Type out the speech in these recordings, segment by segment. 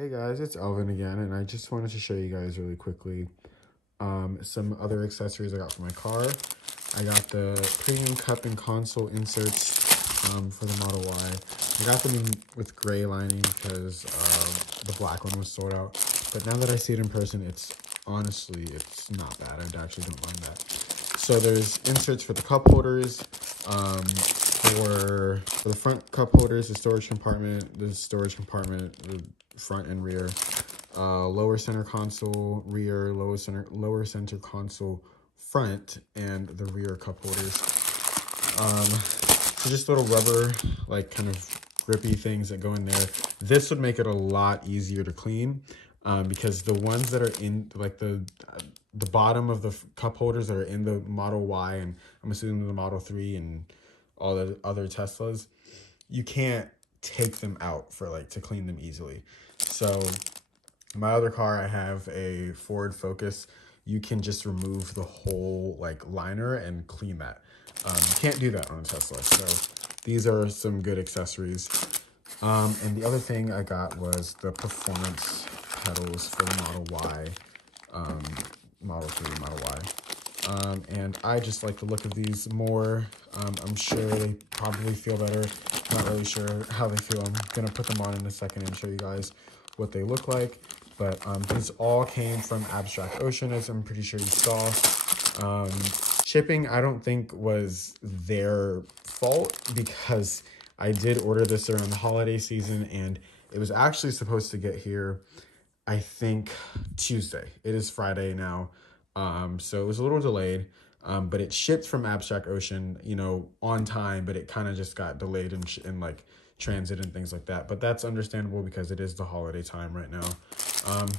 Hey guys, it's Alvin again, and I just wanted to show you guys really quickly some other accessories I got for my car. I got the premium cup and console inserts for the Model Y. I got them with gray lining because the black one was sold out. But now that I see it in person, it's not bad. I actually don't mind that. So there's inserts for the cup holders, for the front cup holders, the storage compartment, the front and rear, lower center console, rear, lower center console, front, and the rear cup holders. So just little rubber, like kind of grippy things that go in there. This would make it a lot easier to clean, because the ones that are in like the bottom of the cup holders that are in the Model Y, and I'm assuming the Model 3 and all the other Teslas, you can't take them out to clean them easily. So my other car, I have a Ford Focus. You can just remove the whole liner and clean that. You can't do that on a Tesla. So these are some good accessories. And the other thing I got was the performance pedals for the Model Y, Model 3, Model Y. And I just like the look of these more. I'm sure they probably feel better. Not really sure how they feel. I'm gonna put them on in a second and show you guys what they look like. But these all came from Abstract Ocean, as I'm pretty sure you saw. Shipping, I don't think was their fault, because I did order this around the holiday season, and it was actually supposed to get here, I think, Tuesday. It is Friday now, so it was a little delayed, but it shipped from Abstract Ocean, on time, but it kind of just got delayed in transit and things like that. But that's understandable because it is the holiday time right now.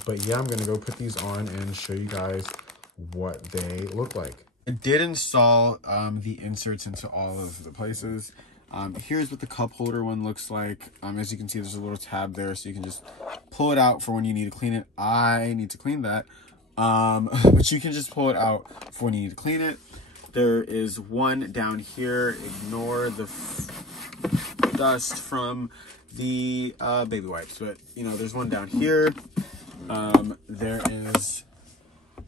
But yeah, I'm gonna go put these on and show you guys what they look like. I did install the inserts into all of the places. Here's what the cup holder one looks like. As you can see, there's a little tab there, so you can just pull it out for when you need to clean it. I need to clean that, but you can just pull it out for when you need to clean it. There is one down here. Ignore the dust from the baby wipes, but there's one down here.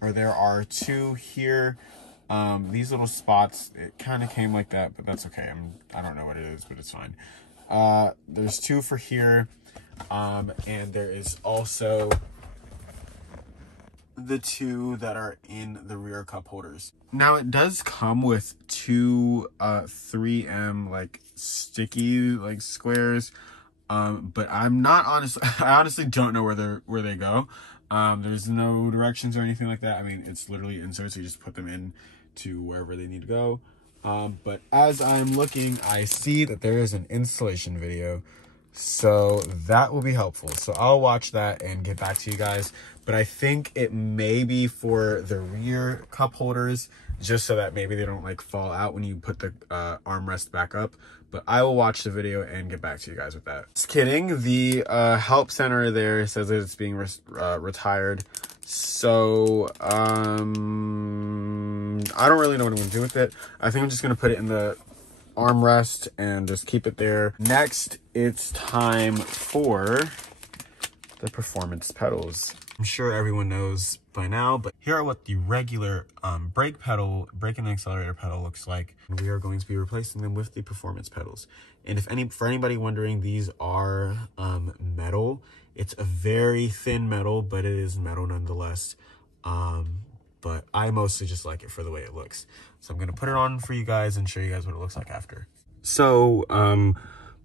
There are two here. These little spots, it kind of came like that, but that's okay. I don't know what it is, but it's fine. There's two for here, and there is also the two that are in the rear cup holders. Now it does come with two 3M sticky squares, but I honestly don't know where they go. There's no directions or anything like that. I mean, it's literally inserts, so you just put them in to wherever they need to go. But as I'm looking, I see that there is an installation video, so that will be helpful. So I'll watch that and get back to you guys. But I think it may be for the rear cup holders, just so that maybe they don't fall out when you put the armrest back up. But I will watch the video and get back to you guys with that. Just kidding. The help center there says that it's being retired. So I don't really know what I'm gonna do with it. I think I'm just gonna put it in the armrest and just keep it there. Next, it's time for the performance pedals. I'm sure everyone knows by now, but here are what the regular brake and accelerator pedal looks like. We are going to be replacing them with the performance pedals. And for anybody wondering, these are metal. It's a very thin metal, but it is metal nonetheless. But I mostly just like it for the way it looks. So I'm gonna put it on for you guys and show you guys what it looks like after. So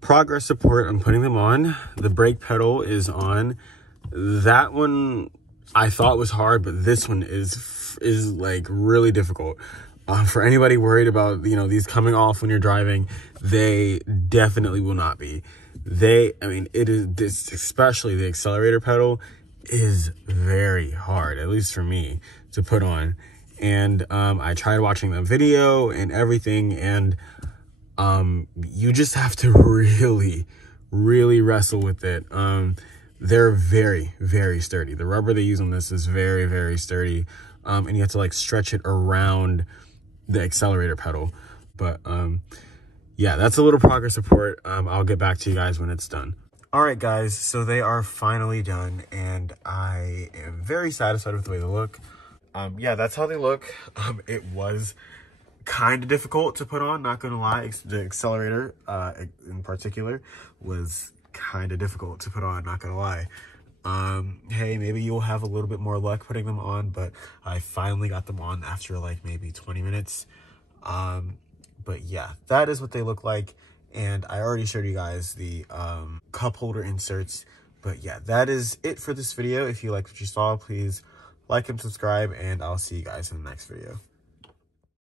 progress report, I'm putting them on. The brake pedal is on. That one I thought was hard, but this one is really difficult. For anybody worried about these coming off when you're driving, they definitely will not be. Especially the accelerator pedal is very hard, at least for me, to put on. And I tried watching the video and everything, and you just have to really wrestle with it. They're very, very sturdy. The rubber they use on this is very, very sturdy. And you have to stretch it around the accelerator pedal. But yeah, that's a little progress report. I'll get back to you guys when it's done. All right, guys, so they are finally done, and I am very satisfied with the way they look. Yeah, that's how they look. It was kind of difficult to put on, not gonna lie. The accelerator, in particular, was kind of difficult to put on, not gonna lie. Hey, maybe you'll have a little bit more luck putting them on, but I finally got them on after like maybe 20 minutes. But yeah, that is what they look like. And I already showed you guys the cup holder inserts. But yeah, that is it for this video. If you liked what you saw, please like and subscribe, and I'll see you guys in the next video.